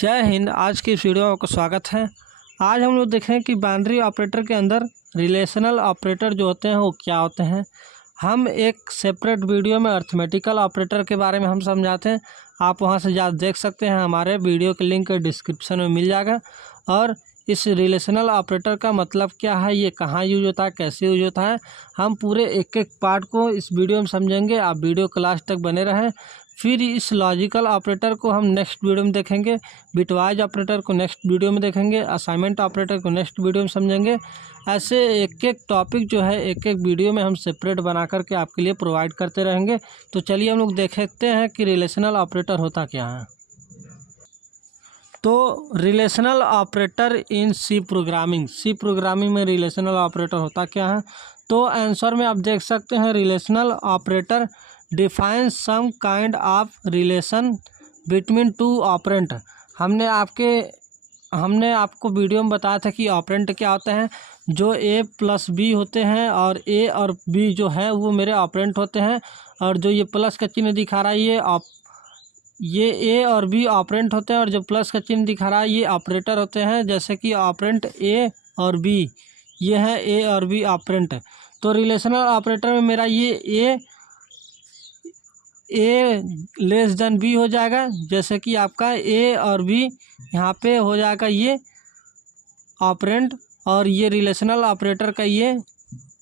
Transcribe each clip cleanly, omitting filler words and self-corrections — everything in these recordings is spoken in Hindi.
जय हिंद। आज की इस वीडियो में आपका स्वागत है। आज हम लोग देखें कि बाइनरी ऑपरेटर के अंदर रिलेशनल ऑपरेटर जो होते हैं वो क्या होते हैं। हम एक सेपरेट वीडियो में अर्थमेटिकल ऑपरेटर के बारे में हम समझाते हैं। आप वहां से जा देख सकते हैं, हमारे वीडियो के लिंक डिस्क्रिप्शन में मिल जाएगा। और इस रिलेशनल ऑपरेटर का मतलब क्या है, ये कहाँ यूज होता है, कैसे यूज होता है, हम पूरे एक एक पार्ट को इस वीडियो में समझेंगे। आप वीडियो क्लास तक बने रहें। फिर इस लॉजिकल ऑपरेटर को हम नेक्स्ट वीडियो में देखेंगे, बिटवाइज ऑपरेटर को नेक्स्ट वीडियो में देखेंगे, असाइनमेंट ऑपरेटर को नेक्स्ट वीडियो में समझेंगे। ऐसे एक एक टॉपिक जो है एक एक वीडियो में हम सेपरेट बना करके आपके लिए प्रोवाइड करते रहेंगे। तो चलिए हम लोग देखते हैं कि रिलेशनल ऑपरेटर होता क्या है। तो रिलेशनल ऑपरेटर इन सी प्रोग्रामिंग में रिलेशनल ऑपरेटर होता क्या है। तो आंसर में आप देख सकते हैं, relational operator defines some kind of relation between two operand. हमने आपको वीडियो में बताया था कि ऑपरेंट क्या होते हैं। जो ए प्लस बी होते हैं और ए और बी जो है वो मेरे ऑपरेंट होते हैं। और जो ये प्लस का चिन्ह दिखा रहा है ये ए और बी ऑपरेंट होते हैं, और जो प्लस का चिन्ह दिखा रहा है ये ऑपरेटर होते हैं। जैसे कि ऑपरेंट ए और बी, ये है ए और बी ऑपरेंट। तो रिलेशनल ऑपरेटर में मेरा ये ए लेस देन बी हो जाएगा। जैसे कि आपका ए और बी यहाँ पे हो जाएगा ये ऑपरेंट, और ये रिलेशनल ऑपरेटर का ये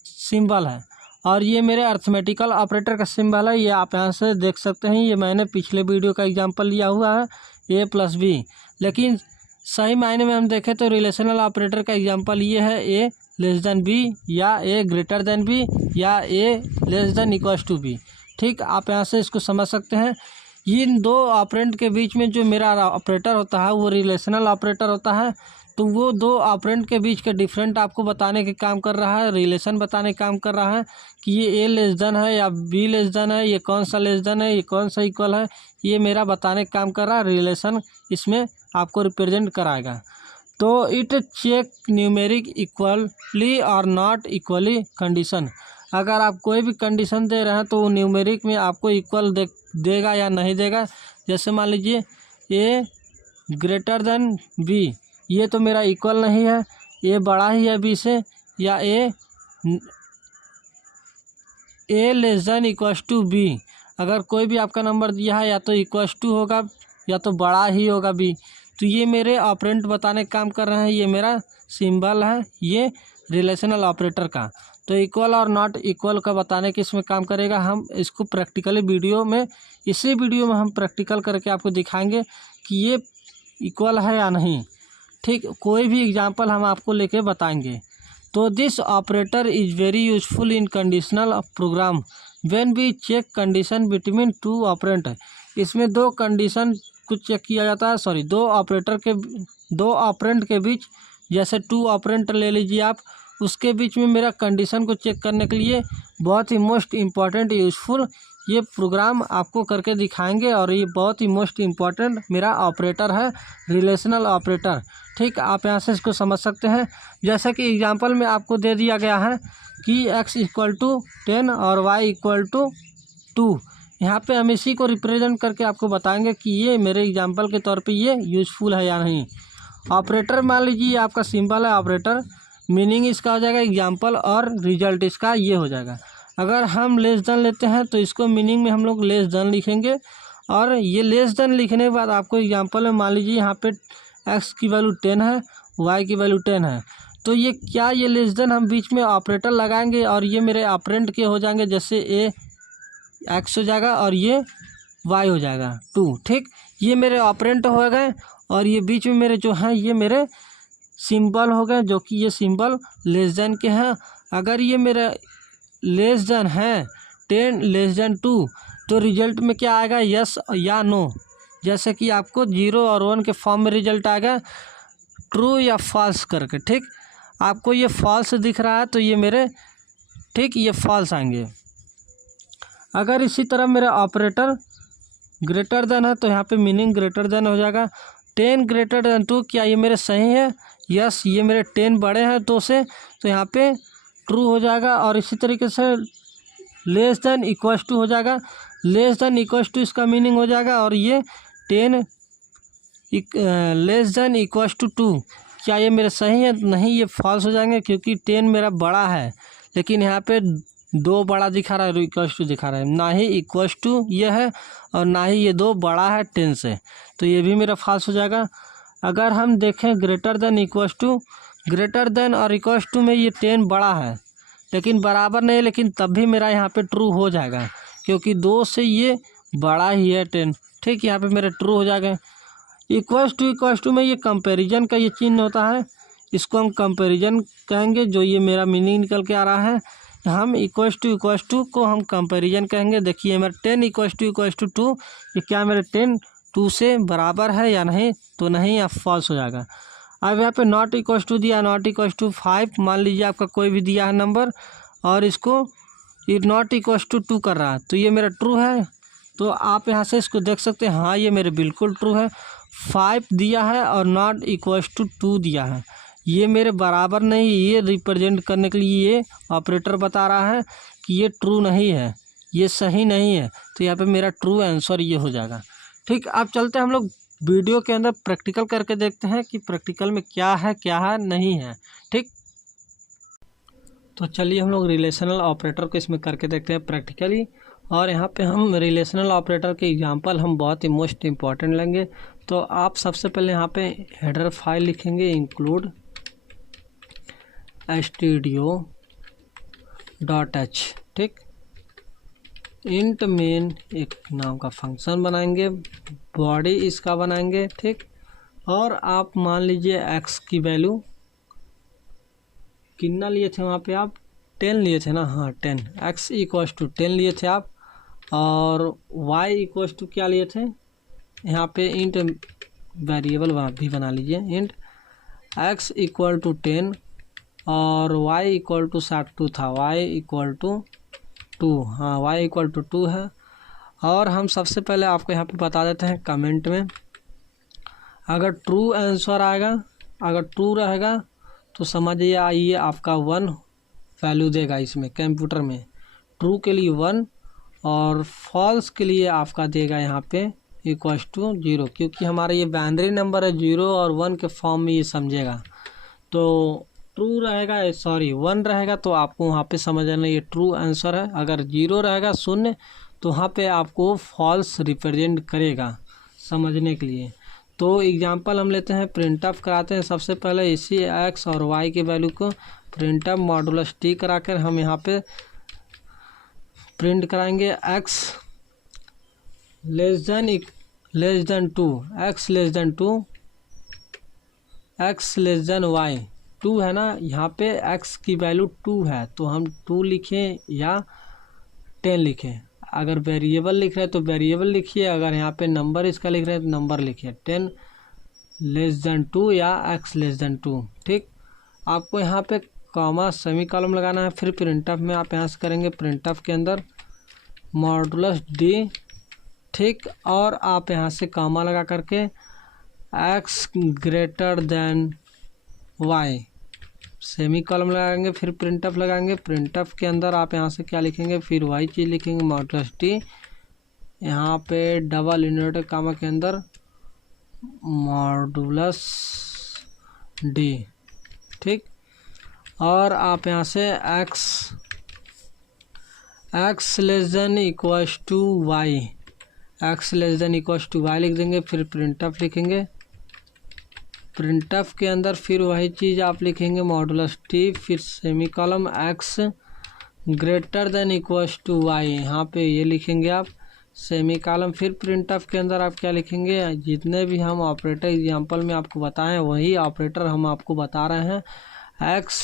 सिंबल है। और ये मेरे अर्थमेटिकल ऑपरेटर का सिंबल है, ये आप यहाँ से देख सकते हैं। ये मैंने पिछले वीडियो का एग्जांपल लिया हुआ है, ए प्लस बी। लेकिन सही मायने में हम देखें तो रिलेशनल ऑपरेटर का एग्जांपल ये है, ए लेस देन बी, या ए ग्रेटर देन बी, या A less than equals to B. ठीक, आप यहाँ से इसको समझ सकते हैं। इन दो ऑपरेंट के बीच में जो मेरा ऑपरेटर होता है वो रिलेशनल ऑपरेटर होता है। तो वो दो ऑपरेंट के बीच के डिफरेंट आपको बताने के काम कर रहा है, रिलेशन बताने का काम कर रहा है कि ये ए लेस देन है या बी लेस देन है, ये कौन सा लेस देन है, ये कौन सा इक्वल है, ये मेरा बताने का काम कर रहा है। रिलेशन इसमें आपको रिप्रेजेंट कराएगा। तो इट चेक न्यूमेरिक इक्वली और नॉट इक्वली कंडीशन। अगर आप कोई भी कंडीशन दे रहे हैं तो वो न्यूमेरिक में आपको इक्वल देगा या नहीं देगा। जैसे मान लीजिए ए ग्रेटर देन बी, ये तो मेरा इक्वल नहीं है, ए बड़ा ही है बी से, या A less than equals to B. अगर कोई भी आपका नंबर दिया है या तो इक्वल्स टू होगा या तो बड़ा ही होगा बी। तो ये मेरे ऑपरेंट बताने का काम कर रहे हैं, ये मेरा सिंबल है ये रिलेशनल ऑपरेटर का। तो इक्वल और नॉट इक्वल का बताने के इसमें काम करेगा। हम इसको प्रैक्टिकली इसी वीडियो में हम प्रैक्टिकल करके आपको दिखाएंगे कि ये इक्वल है या नहीं। ठीक, कोई भी एग्जांपल हम आपको लेके बताएंगे। तो this operator is very useful in conditional program when we check condition between two operand. इसमें दो कंडीशन को चेक किया जाता है, दो ऑपरेंट के बीच, जैसे टू ऑपरेंट ले लीजिए आप, उसके बीच में मेरा कंडीशन को चेक करने के लिए बहुत ही मोस्ट इम्पॉर्टेंट यूजफुल ये प्रोग्राम आपको करके दिखाएंगे। और ये बहुत ही मोस्ट इम्पॉर्टेंट मेरा ऑपरेटर है, रिलेशनल ऑपरेटर। ठीक, आप यहाँ से इसको समझ सकते हैं। जैसा कि एग्जांपल में आपको दे दिया गया है कि x इक्वल टू 10 और y इक्वल टू 2। यहाँ पे हम इसी को रिप्रेजेंट करके आपको बताएंगे कि ये मेरे एग्जांपल के तौर पे ये यूजफुल है या नहीं। ऑपरेटर मान लीजिए आपका सिंबल है ऑपरेटर, मीनिंग इसका हो जाएगा एग्जाम्पल, और रिजल्ट इसका ये हो जाएगा। अगर हम लेस देन लेते हैं तो इसको मीनिंग में हम लोग लेस देन लिखेंगे। और ये लेस देन लिखने के बाद आपको एग्जांपल में मान लीजिए यहाँ पे x की वैल्यू 10 है, y की वैल्यू 10 है। तो ये लेस देन हम बीच में ऑपरेटर लगाएंगे और ये मेरे ऑपरेंट के हो जाएंगे। जैसे ए x हो जाएगा और ये y हो जाएगा 2। ठीक, ये मेरे ऑपरेंट हो गए, और ये बीच में मेरे जो हैं ये मेरे सिंबल हो गए, जो कि ये सिंबल लेस देन के हैं। अगर ये मेरा लेस देन है 10 लेस देन 2, तो रिजल्ट में क्या आएगा, यस या नो। जैसे कि आपको 0 और 1 के फॉर्म में रिजल्ट आएगा, ट्रू या फॉल्स करके। ठीक, आपको ये फॉल्स दिख रहा है तो ये मेरे ये फॉल्स आएंगे। अगर इसी तरह मेरा ऑपरेटर ग्रेटर देन है तो यहाँ पे मीनिंग ग्रेटर देन हो जाएगा। 10 ग्रेटर देन 2, क्या ये मेरे सही है, यस, ये मेरे 10 बड़े हैं 2 से, तो यहाँ पे ट्रू हो जाएगा। और इसी तरीके से लेस देन इक्वल्स टू हो जाएगा, लेस देन इक्वल्स टू इसका मीनिंग हो जाएगा। और ये 10 लेस देन इक्वल्स टू 2, क्या ये मेरे सही है? नहीं, ये फॉल्स हो जाएंगे क्योंकि 10 मेरा बड़ा है, लेकिन यहाँ पे 2 बड़ा दिखा रहा है, इक्वल्स टू दिखा रहा है, ना ही इक्वल्स टू ये है और ना ही ये 2 बड़ा है 10 से, तो ये भी मेरा फॉल्स हो जाएगा। अगर हम देखें greater than equals to, greater than और इक्वल्स टू में ये 10 बड़ा है लेकिन बराबर नहीं है, लेकिन तब भी मेरा यहाँ पे ट्रू हो जाएगा क्योंकि 2 से ये बड़ा ही है 10। ठीक, यहाँ पे मेरा ट्रू हो जाएगा। इक्वल्स टू में ये कंपैरिजन का ये चिन्ह होता है, इसको हम कंपैरिजन कहेंगे, जो ये मेरा मीनिंग निकल के आ रहा है। हम इक्वल्स टू को हम कंपैरिजन कहेंगे। देखिए मेरा 10 इक्वल्स टू 2, ये क्या मेरा 10 2 से बराबर है या नहीं? तो नहीं, या फॉल्स हो जाएगा। अब यहाँ पे नॉट इक्वल्स टू दिया, नॉट इक्वल्स टू 5, मान लीजिए आपका कोई भी दिया है नंबर और इसको ये नॉट इक्वल्स टू 2 कर रहा है, तो ये मेरा ट्रू है। तो आप यहाँ से इसको देख सकते हैं, हाँ ये मेरे बिल्कुल ट्रू है। 5 दिया है और नॉट इक्वल्स टू 2 दिया है, ये मेरे बराबर नहीं, ये रिप्रेजेंट करने के लिए ये ऑपरेटर बता रहा है कि ये ट्रू नहीं है, ये सही नहीं है, तो यहाँ पे मेरा ट्रू आंसर ये हो जाएगा। ठीक, अब चलते हैं हम लोग वीडियो के अंदर प्रैक्टिकल करके देखते हैं कि प्रैक्टिकल में क्या है नहीं है। ठीक, तो चलिए हम लोग रिलेशनल ऑपरेटर को इसमें करके देखते हैं प्रैक्टिकली। और यहाँ पे हम रिलेशनल ऑपरेटर के एग्जांपल हम बहुत ही मोस्ट इम्पॉर्टेंट लेंगे। तो आप सबसे पहले यहाँ पे हेडर फाइल लिखेंगे, इंक्लूड stdio.h। ठीक, इंट मेन एक नाम का फंक्शन बनाएंगे, बॉडी इसका बनाएंगे। ठीक, और आप मान लीजिए x की वैल्यू कितना लिए थे वहाँ पे आप? 10 लिए थे ना? हाँ 10, x इक्वल्स टू 10 लिए थे आप, और y इक्वल्स टू क्या लिए थे? यहाँ पे इंट वेरिएबल भी बना लीजिए, इंट x इक्वल टू 10 और y इक्वल टू 2 था, y इक्वल टू 2, हाँ y इक्वल टू 2 है। और हम सबसे पहले आपको यहाँ पे बता देते हैं कमेंट में, अगर ट्रू आंसर आएगा, अगर ट्रू रहेगा तो समझिए आइए आपका 1 वैल्यू देगा इसमें कंप्यूटर में, ट्रू के लिए 1 और फॉल्स के लिए आपका देगा यहाँ पे इक्वल्स टू 0, क्योंकि हमारा ये बाइनरी नंबर है, 0 और 1 के फॉर्म में ये समझेगा। तो ट्रू रहेगा, सॉरी 1 रहेगा तो आपको वहाँ पे समझ आना ये ट्रू आंसर है। अगर 0 रहेगा शून्य तो वहाँ पे आपको फॉल्स रिप्रेजेंट करेगा समझने के लिए। तो एग्जांपल हम लेते हैं, प्रिंट ऑफ कराते हैं। सबसे पहले इसी x और y की वैल्यू को प्रिंट ऑफ मॉडुलस t कराकर हम यहाँ पे प्रिंट कराएंगे x less then 2, x less then 2, x less then y 2 है ना, यहाँ पे x की वैल्यू 2 है तो हम 2 लिखें या 10 लिखें। अगर वेरिएबल लिख रहे हैं तो वेरिएबल लिखिए, अगर यहाँ पे नंबर इसका लिख रहे हैं तो नंबर लिखिए, 10 लेस देन 2 या x लेस देन 2। ठीक, आपको यहाँ पे कॉमा सेमी कॉलम लगाना है। फिर प्रिंट ऑफ में आप यहाँ से करेंगे, प्रिंट ऑफ के अंदर मॉडुलस d। ठीक, और आप यहाँ से कॉमा लगा करके x greater then y semi column लगाएंगे, फिर प्रिंट ऑफ लगाएंगे। प्रिंट ऑफ के अंदर आप यहाँ से क्या लिखेंगे, फिर वही चीज़ लिखेंगे, मॉडुलस टी, यहाँ पे डबल इन्वर्टेड कामा के अंदर मॉडुलस डी। ठीक, और आप यहाँ से x less than equals to y, x less than equals to y लिख देंगे, फिर प्रिंट ऑफ लिखेंगे। प्रिंट ऑफ के अंदर फिर वही चीज़ आप लिखेंगे, मॉडुलस टी, फिर semicolon x greater than equals to y, यहाँ पे ये लिखेंगे आप सेमी कॉलम। फिर प्रिंट ऑफ के अंदर आप क्या लिखेंगे, जितने भी हम ऑपरेटर एग्जांपल में आपको बताएं वही ऑपरेटर हम आपको बता रहे हैं। x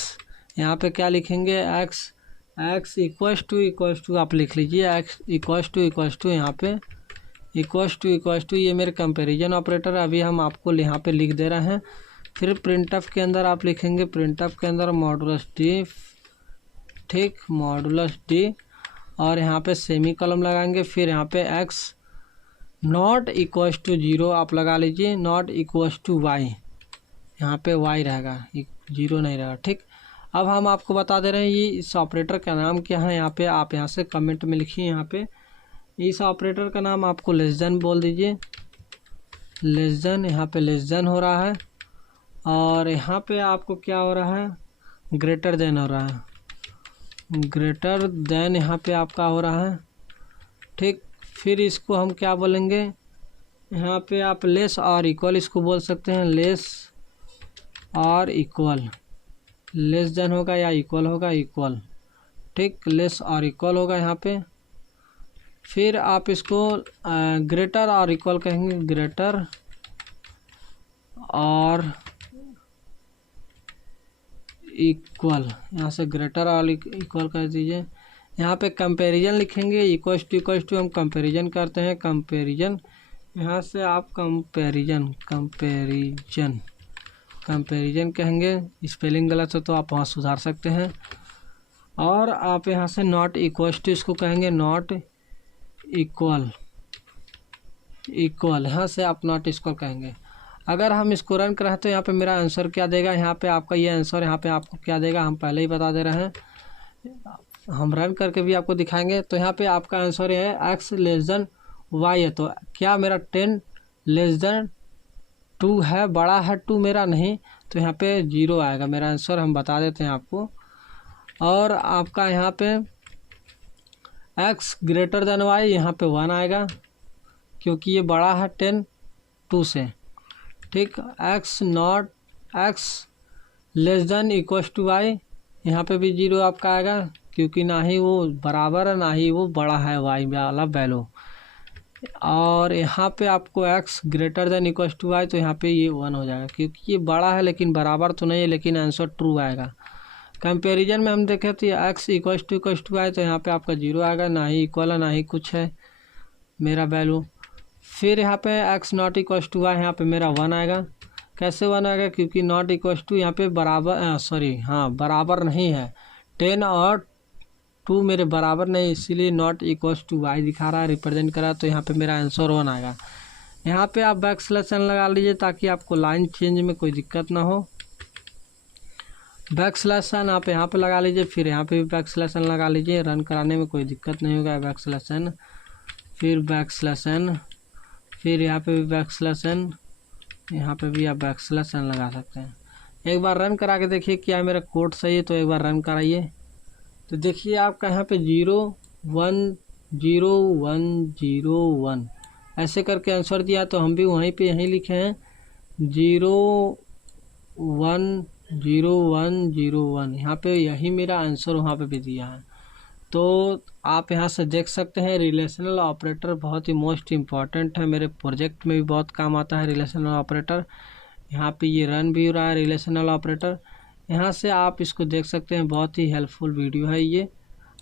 यहाँ पे क्या लिखेंगे, x इक्वल्स टू आप लिख लीजिए, x इक्वल्स टू यहाँ पे इक्वल्स टू ये मेरे कंपैरिजन ऑपरेटर अभी हम आपको यहाँ पे लिख दे रहे हैं। फिर प्रिंट ऑफ के अंदर आप लिखेंगे, प्रिंट ऑफ के अंदर मॉडुलस डी। ठीक, मॉडुलस डी, और यहाँ पे सेमी कॉलम लगाएंगे। फिर यहाँ पे x नॉट इक्वल्स टू 0 आप लगा लीजिए, नॉट इक्वल्स टू y, यहाँ पे y रहेगा, 0 नहीं रहेगा। ठीक, अब हम आपको बता दे रहे हैं ये इस ऑपरेटर का नाम क्या है। यहाँ पे आप यहाँ से कमेंट में लिखिए, यहाँ पे इस ऑपरेटर का नाम आपको लेस देन बोल दीजिए, लेस देन, यहाँ पे लेस देन हो रहा है, और यहाँ पे आपको क्या हो रहा है, ग्रेटर देन हो रहा है, ग्रेटर देन यहाँ पे आपका हो रहा है। ठीक, फिर इसको हम क्या बोलेंगे, यहाँ पे आप लेस और इक्वल इसको बोल सकते हैं, लेस और इक्वल, लेस देन होगा या इक्वल होगा, इक्वल। ठीक, लेस और इक्वल होगा यहाँ पे। फिर आप इसको ग्रेटर और इक्वल कहेंगे, ग्रेटर और इक्वल, यहाँ से ग्रेटर और इक्वल कर दीजिए। यहाँ पे कंपैरिजन लिखेंगे, इक्वल्स टू हम कंपैरिजन करते हैं, कंपैरिजन, यहाँ से आप कंपैरिजन कहेंगे। स्पेलिंग गलत है तो आप वहाँ सुधार सकते हैं। और आप यहाँ से नॉट इक्वल्स टू इसको कहेंगे, नॉट इक्वल, यहाँ से आप नॉट इक्वल कहेंगे। अगर हम इसको रन कराएं तो यहाँ पे मेरा आंसर क्या देगा, यहाँ पे आपका ये आंसर यहाँ पे आपको क्या देगा हम पहले ही बता दे रहे हैं, हम रन करके भी आपको दिखाएंगे। तो यहाँ पे आपका आंसर है एक्स लेस देन वाई है, तो क्या मेरा 10 लेस देन 2 है, बड़ा है 2 मेरा नहीं, तो यहाँ पे 0 आएगा मेरा आंसर, हम बता देते हैं आपको। और आपका यहाँ पे एक्स ग्रेटर देन वाई, यहाँ पे 1 आएगा क्योंकि ये बड़ा है 10 2 से। ठीक, x less than equals to y, यहाँ पे भी 0 आपका आएगा क्योंकि ना ही वो बराबर है ना ही वो बड़ा है वाई वाला वैल्यू। और यहाँ पे आपको x greater than equals to y, तो यहाँ पे ये 1 हो जाएगा क्योंकि ये बड़ा है लेकिन बराबर तो नहीं है, लेकिन आंसर ट्रू आएगा। कंपैरिजन में हम देखें तो एक्स इक्वल्स टू वाई, तो यहाँ पे आपका 0 आएगा, ना ही इक्वल है ना ही कुछ है मेरा वैल्यू। फिर यहाँ पे x not equals to y, यहाँ पे मेरा 1 आएगा। कैसे 1 आएगा, क्योंकि नॉट इक्वल्स टू यहाँ पे बराबर नहीं है, 10 और 2 मेरे बराबर नहीं, इसीलिए नॉट इक्वल्स टू वाई दिखा रहा है, रिप्रेजेंट करा, तो यहाँ पे मेरा आंसर 1 आएगा। यहाँ पे आप बैकस्लैश n लगा लीजिए ताकि आपको लाइन चेंज में कोई दिक्कत ना हो। बैकस्लैश n आप यहाँ पे लगा लीजिए, फिर यहाँ पे भी बैकस्लैश n लगा लीजिए, रन कराने में कोई दिक्कत नहीं होगा। बैकस्लैश n, फिर बैकस्लैश n, फिर यहाँ पे भी बैकस्लैश n, यहाँ पे भी आप बैकस्लैश n लगा सकते हैं। एक बार रन करा के देखिए क्या मेरा कोड सही है, तो एक बार रन कराइए तो देखिए आपका यहाँ पे 0 1 0 1 0 1 ऐसे करके आंसर दिया, तो हम भी वहीं पे यहीं लिखे हैं 0 1 0 1 0 1, यहाँ पे यही मेरा आंसर वहाँ पे भी दिया है। तो आप यहाँ से देख सकते हैं रिलेशनल ऑपरेटर बहुत ही मोस्ट इम्पॉर्टेंट है, मेरे प्रोजेक्ट में भी बहुत काम आता है रिलेशनल ऑपरेटर। यहाँ पे ये रन भी हो रहा है रिलेशनल ऑपरेटर, यहाँ से आप इसको देख सकते हैं, बहुत ही हेल्पफुल वीडियो है ये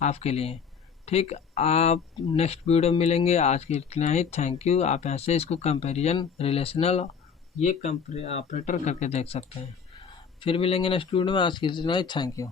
आपके लिए। ठीक, आप नेक्स्ट वीडियो मिलेंगे, आज के इतना ही, थैंक यू। आप ऐसे इसको कंपैरिजन रिलेशनल ये ऑपरेटर करके देख सकते हैं। फिर मिलेंगे नेक्स्ट वीडियो में, आज के इतना ही, थैंक यू।